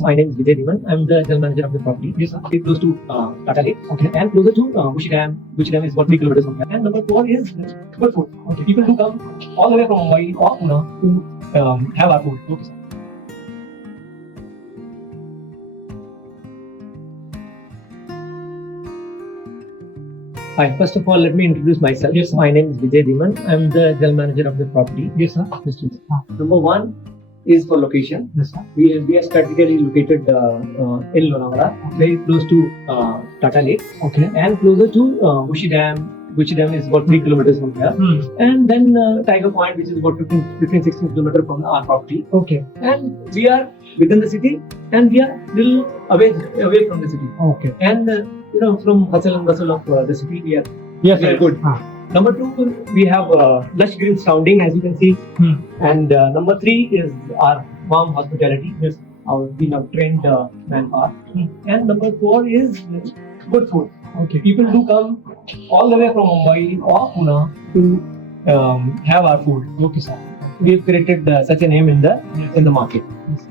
My name is Vijay Dhiman. I'm the general manager of the property. Yes, sir. It's close to Tata Lake. Okay. And closer to Bushi Dam. Bushi Dam is about 3 kilometers from here. And number 4 is good food. Okay. People do come all the way from Mumbai or Pune to have our food. Okay, sir. Hi, first of all, let me introduce myself. Yes, my name is Vijay Dhiman. I'm the general manager of the property. Yes, sir. Number 1 is for location. Yes, sir. We are strategically located in Lonavala, very close to Tata Lake. Okay. And closer to Bushi Dam. Bushi Dam is about 3 kilometers from here. And then Tiger Point, which is about 15-16 kilometers from our property. Okay. And we are within the city, and we are little away from the city. Okay. And from hustle and bustle of the city, we are good. Number 2, we have lush green surrounding, as you can see. And number 3 is our warm hospitality. Yes. We have trained manpower. And number 4 is good food. Okay. People do come all the way from Mumbai or Pune to have our food. Okay, sir. We have created such a name in the market. Yes.